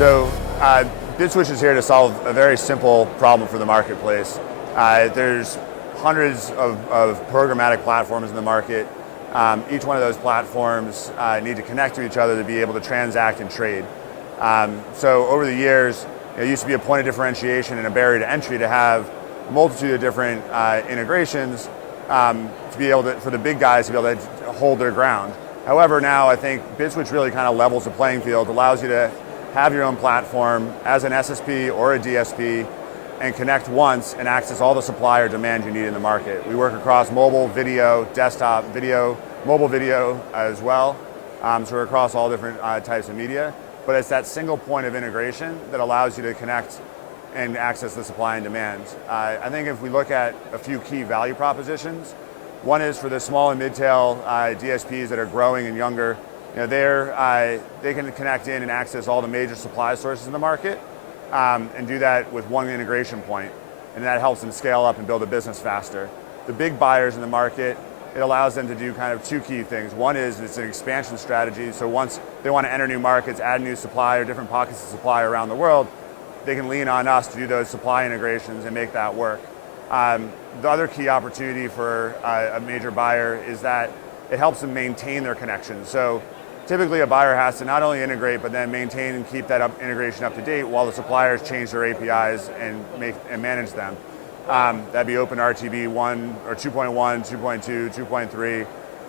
So Bidswitch is here to solve a very simple problem for the marketplace. There's hundreds of programmatic platforms in the market. Each one of those platforms need to connect to each other to be able to transact and trade. So over the years, it used to be a point of differentiation and a barrier to entry to have a multitude of different integrations to be able to, for the big guys to be able to hold their ground. However, now I think Bidswitch really kind of levels the playing field, allows you to have your own platform as an SSP or a DSP and connect once and access all the supply or demand you need in the market. We work across mobile, video, desktop, video, mobile video as well. So we're across all different types of media, but it's that single point of integration that allows you to connect and access the supply and demand. I think if we look at a few key value propositions, one is for the small and mid-tail DSPs that are growing and younger. They can connect in and access all the major supply sources in the market and do that with one integration point, and that helps them scale up and build a business faster. The big buyers in the market, it allows them to do kind of two key things. One is it's an expansion strategy, so once they want to enter new markets, add new supply or different pockets of supply around the world, they can lean on us to do those supply integrations and make that work. The other key opportunity for a major buyer is that it helps them maintain their connections. So typically a buyer has to not only integrate, but then maintain and keep that integration up to date while the suppliers change their APIs and manage them. That'd be OpenRTB 1 or 2.1, 2.2, 2.3.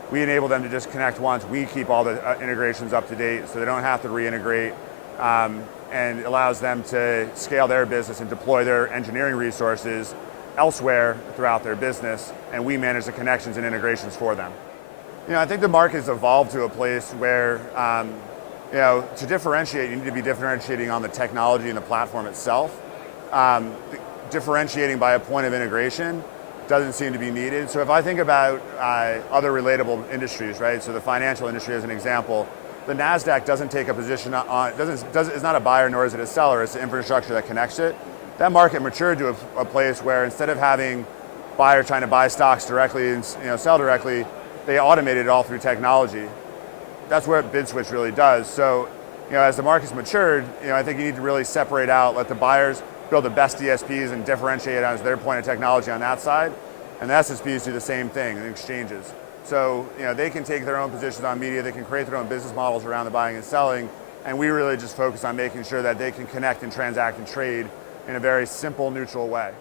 We enable them to just connect once. We keep all the integrations up to date so they don't have to reintegrate, and it allows them to scale their business and deploy their engineering resources elsewhere throughout their business, and we manage the connections and integrations for them. I think the market has evolved to a place where, to differentiate, you need to be differentiating on the technology and the platform itself. Differentiating by a point of integration doesn't seem to be needed. So if I think about other relatable industries, right? So the financial industry as an example, the NASDAQ doesn't take a position on, it's not a buyer nor is it a seller, it's the infrastructure that connects it. That market matured to a place where instead of having buyer trying to buy stocks directly and sell directly, they automated it all through technology. That's what Bidswitch really does. So, as the market's matured, I think you need to really separate out, let the buyers build the best DSPs and differentiate as their point of technology on that side, and the SSPs do the same thing in exchanges. So, they can take their own positions on media, they can create their own business models around the buying and selling, and we really just focus on making sure that they can connect and transact and trade in a very simple, neutral way.